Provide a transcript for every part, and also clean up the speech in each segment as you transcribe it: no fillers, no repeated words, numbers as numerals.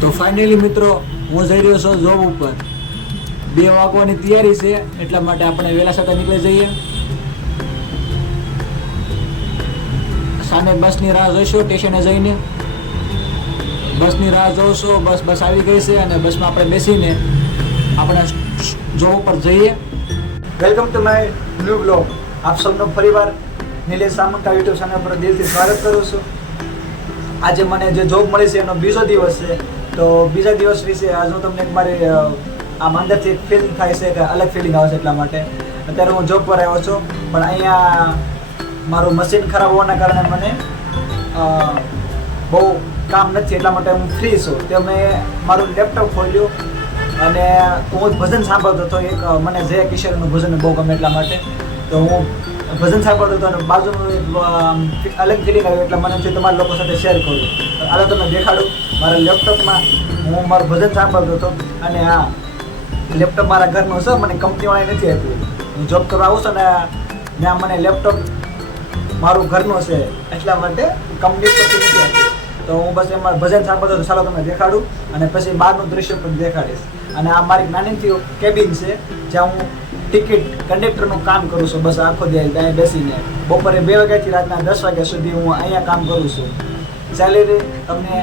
તો ફાઇનલી મિત્રો હું જઈ રહ્યો છું જોબ ઉપર. 2 વાગવાની તૈયારી છે, એટલા માટે આપણે વહેલા સકા નીકળી જઈએ. સામે બસની રાહ જોઈશું. સ્ટેશને જઈને બસની રાહ જોઈશું. બસ આવી ગઈ છે અને બસમાં આપણે બેસીને આપણે જોબ ઉપર જઈએ. Welcome to my new blog. આપ સૌનો ફરીવાર નિલેશ સામંતા યુટ્યુબ ચેનલ પર દિલથી સ્વાગત કરું છું. આજે મને જે જોબ મળી છે એનો બીજો દિવસ છે. તો બીજા દિવસ વિશે આજ હું તમને એક મારી આમ અંદરથી ફીલ થાય છે કે અલગ ફિલિંગ આવે છે. એટલા માટે અત્યારે હું જોબ પર આવ્યો છું, પણ અહીંયા મારું મશીન ખરાબ હોવાના કારણે મને બહુ કામ નથી, એટલા માટે હું ફ્રી છું. તે મેં મારું લેપટોપ ખોલ્યું અને હું ભજન સાંભળતો હતો. એક મને જયા કિશોરનું ભજન બહુ ગમે, એટલા માટે તો હું ભજન સાંભળતો હતો અને બાજુનું એક અલગ ફિલિંગ આવ્યું, એટલે મને થયું તમારા લોકો સાથે શેર કરું. આલો તમને દેખાડું. મારા લેપટોપમાં હું મારું ભજન સાંભળતો હતો અને આ લેપટોપ મારા ઘરનું છે, મને કંપનીવાળાએ નથી આપ્યું. હું જોબ કરવા આવું છું ને ત્યાં મને લેપટોપ મારું ઘરનું છે, એટલા માટે કંપની પરથી નથી આપ્યું. તો હું બસ એમાં ભજન સાંભળતો હતો. ચાલો તમને દેખાડું અને પછી બહારનું દૃશ્ય પણ દેખાડીશ. અને આ મારી નાનીથી કેબિન છે, જ્યાં હું ટિકિટ કંડક્ટરનું કામ કરું છું. બસ આખો દિવસ ત્યાં બેસીને બપોરે 2 વાગ્યાથી રાતના 10 વાગ્યા સુધી હું અહીંયા કામ કરું છું. સેલેરી તમને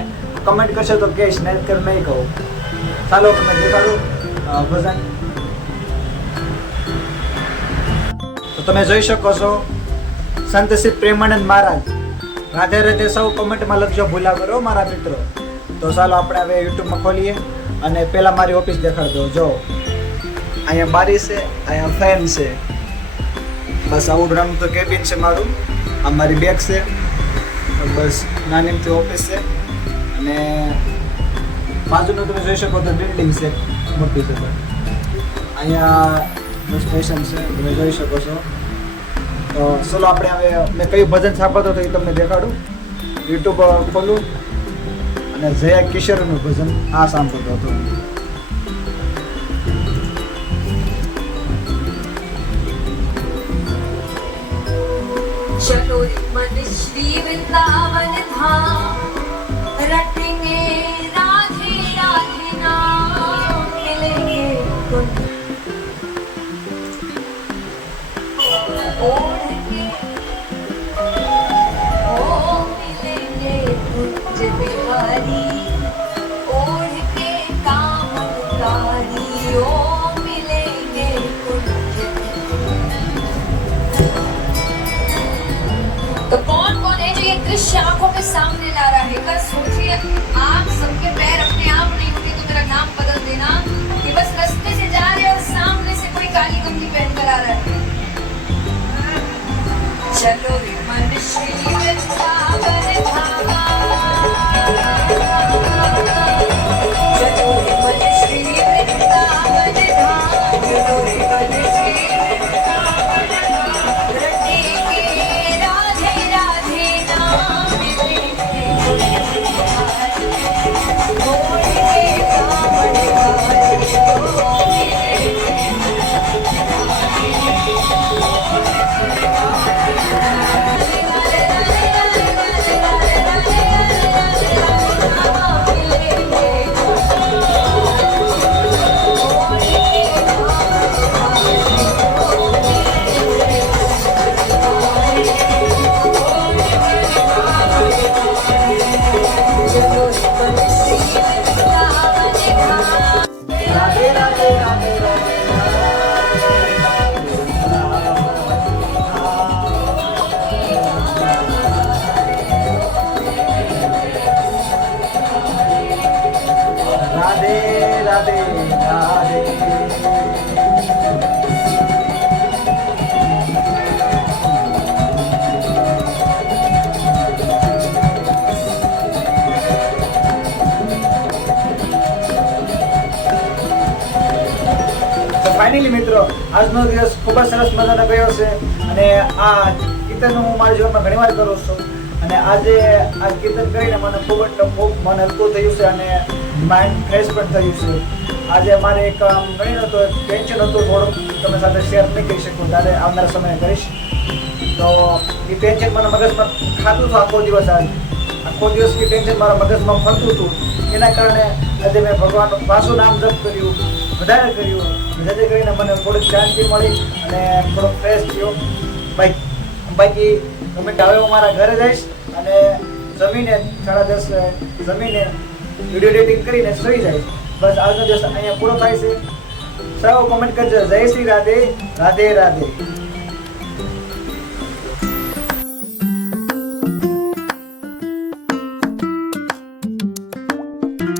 કમેન્ટ કરશો તો કહીશ, નહીં કર નહીં કહું. ચાલો તમે દેખાડું ભજન. તો તમે જોઈ શકો છો સંત શ્રી પ્રેમાનંદ મહારાજ. રાધે રાધે. સૌ કમેન્ટમાં લખજો, ભૂલા કરો મારા મિત્રો. તો ચાલો આપણે હવે યુટ્યુબમાં ખોલીએ અને પહેલાં મારી ઓફિસ દેખાડજો. જો અહીંયા બારી છે, અહીંયા ફેન છે. બસ આવું નાનું તો કેબિન છે મારું. આ મારી બેગ છે. બસ નાની એમથી ઓફિસ છે અને બાજુનું તમે જોઈ શકો તો બિલ્ડિંગ છે મોટી છે. અહીંયા સ્ટેશન છે, તમે જોઈ શકો છો. તો ચલો આપણે હવે મેં કયું ભજન સાંભળતો હતો એ તમને દેખાડું. યુટ્યુબ ખોલું અને જયા કિશોરનું ભજન આ સાંભળતો હતો. चलो मन श्री वृंदावन धाम, रटेंगे राधे राधे नाम, मिलेंगे कुंज ओढ़ के, ओ मिलेंगे कुंज बिहारी, ओढ़ के कामनकारी, ओ मिलेंगे कुंज. तो कौन कौन है जो ये दृश्य आंखों के सामने ला रहा है? एक बार सोचिए, आप सबके पैर अपने आप नहीं होंगे तो मेरा नाम बदल देना कि बस रास्ते से जा रहे और सामने से कोई काली गमछी पहन कर आ रहा है. चलो रे मन श्री वृंदावन धाम, चलो रे मन श्री वृंदावन धाम, चलो रे मन श्री वृंदावन धाम, रटेंगे राधे राधे नाम, मिलेंगे ओढ़ के कामनकारी, ओ રાધે રાધે રાધે રાધે રાધે રાધે. ફાઇનલી મિત્રો આજનો દિવસ ખૂબ જ સરસ મજાનો ગયો છે અને આ કીર્તન હું મારા જીવનમાં ઘણી વાર કરું છું અને આજે આ કીર્તન કરીને મને ખૂબ મન હલકું થયું છે અને માઇન્ડ ફ્રેશ પણ થયું છે. આજે મારે એક ગણી નહોતું, ટેન્શન હતું થોડુંક, તમે સાથે શેર નહીં કરી શકું, ત્યારે આવનારા સમયે કરીશ. તો એ ટેન્શન મને મગજમાં ખાતું હતું આખો દિવસ. આખો દિવસની ટેન્શન મારા મગજમાં ફરતું હતું. એના કારણે આજે મેં ભગવાનનું પાછું નામ જપ કર્યું, વધારે કર્યું, જેથી કરીને મને થોડીક શાંતિ મળી અને થોડોક ફ્રેશ થયો. બાકી તમે હવે હું મારા ઘરે જઈશ અને જમીને 10:30 જમીને વિડીયો એડિટિંગ કરીને સુઈ જઈશ. બસ આજનો દિવસ અહીંયા પૂરો થાય છે. સૌ કોમેન્ટ કરજો. જય શ્રી રાધે, રાધે રાધે.